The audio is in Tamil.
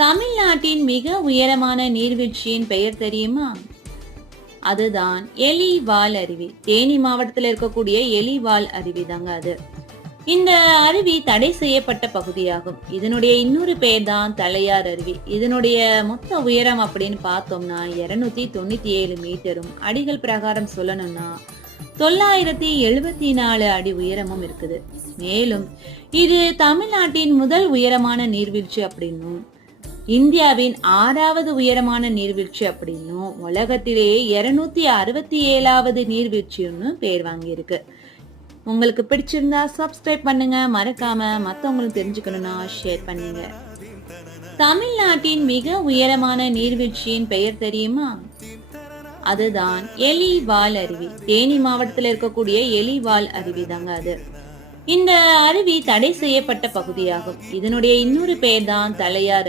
தமிழ்நாட்டின் மிக உயரமான நீர்வீழ்ச்சியின் பெயர் தெரியுமா? அதுதான் எலிவால் அருவி. தேனி மாவட்டத்தில் இருக்கக்கூடிய எலிவால் அருவி தாங்க அது. இந்த அருவி தடை செய்யப்பட்ட பகுதியாகும். இதனுடைய இன்னொரு பெயர் தான் தலையார் அருவி. இதனுடைய மொத்த உயரம் அப்படின்னு பார்த்தோம்னா 297 மீட்டரும், அடிகள் பிரகாரம் சொல்லணும்னா 974 அடி உயரமும் இருக்குது. மேலும் இது தமிழ்நாட்டின் முதல் உயரமான நீர்வீழ்ச்சி அப்படின்னும், இந்தியாவின் 6வது உயரமான நீர்வீழ்ச்சி அப்படின்னும், உலகத்திலேயே 267வது நீர்வீழ்ச்சின்னு பேர் வாங்கியிருக்கு. உங்களுக்கு பிடிச்சிருந்தா சப்ஸ்கிரைப் பண்ணுங்க, மறக்காம மத்தவங்களுக்கு தெரிஞ்சுக்கணும்னா ஷேர் பண்ணுங்க. தமிழ்நாட்டின் மிக உயரமான நீர்வீழ்ச்சியின் பெயர் தெரியுமா? அதுதான் எலிவால் அருவி. தேனி மாவட்டத்தில் இருக்கக்கூடிய எலிவால் அருவி தாங்க அது. இந்த அருவி தடை செய்யப்பட்ட பகுதியாகும். இதனுடைய இன்னொரு பெயர் தான் தலையார்